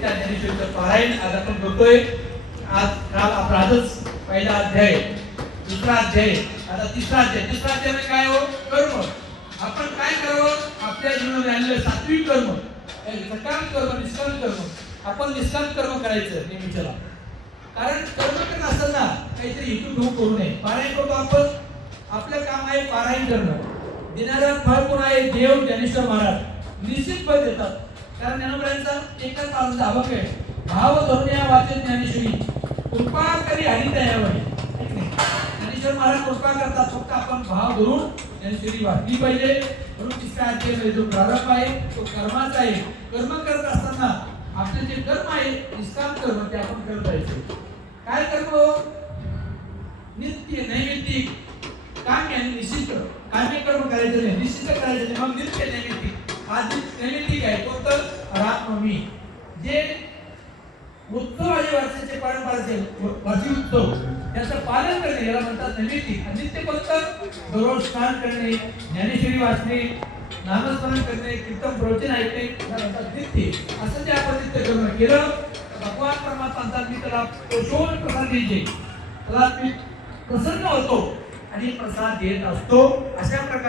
त्या ज्ञानेश्वरीचं पारायण आज आपण करतोय आज काल आपला आजच पहिला अध्याय दुसरा अध्याय आता तिसरा अध्याय. तिसरा अध्याय म्हणजे काय हो? कर्म. आपण काय करावं? आपल्या जीवनामध्ये आणलेलं सात्विक कर्म. सकाम कर्म निष्काम कर्म. आपण निष्काम कर्म करायचं नेहमीच्याला. कारण कर्म करणं असताना काहीतरी हेतू घेऊन करू नये. पारायण करतो आपण. आपलं काम आहे पारायण करणं. देणारा फळ कोण आहे? देव ज्ञानेश्वर महाराज. निश्चित फळ देतात. कारण ज्ञानोबाईंचा एकच आनंद धावक आहे भाव धरुण्या वाचे ज्ञानेश्वरी. कृपा करी हरिदयावरी है ज्ञानेश्वर महाराज कृपा करतात फक्त आपण भाव धरून ज्ञानेश्वरी वाटली पाहिजे. म्हणून तिसऱ्या अध्याय जो प्रारंभ आहे तो कर्माचा आहे. कर्म करत असताना आपले जे कर्म आहे निष्काम कर्म ते आपण करत पाहिजे काय कर्म हो? नित्य नैमित्तिक. काम आणि निश्चित काम्य कर्म करायचं नाही निश्चित करायचं नाही. मग नित्य नैमित्तिक. हा नित्य नैमित्तिक आहे. कोणतं? रामनवमी. जे उत्सव आहे वर्षाचे परंपराचे वर्षी उत्सव त्याचं पालन करणे याला म्हणतात नैमित्तिक. आणि नित्य कोणतं दररोज स्नान करणे ज्ञानेश्वरी वाचणे नामस्मरण करणे कीर्तन प्रवचन ऐकणे म्हणतात नित्य. असं जे आपण नित्य कर्म केलं भगवान परमात्मा म्हणतात मी त्याला पोषण प्रसाद द्यायचे त्याला मी प्रसन्न होतो आणि प्रसाद देत असतो. अशा प्रकारचे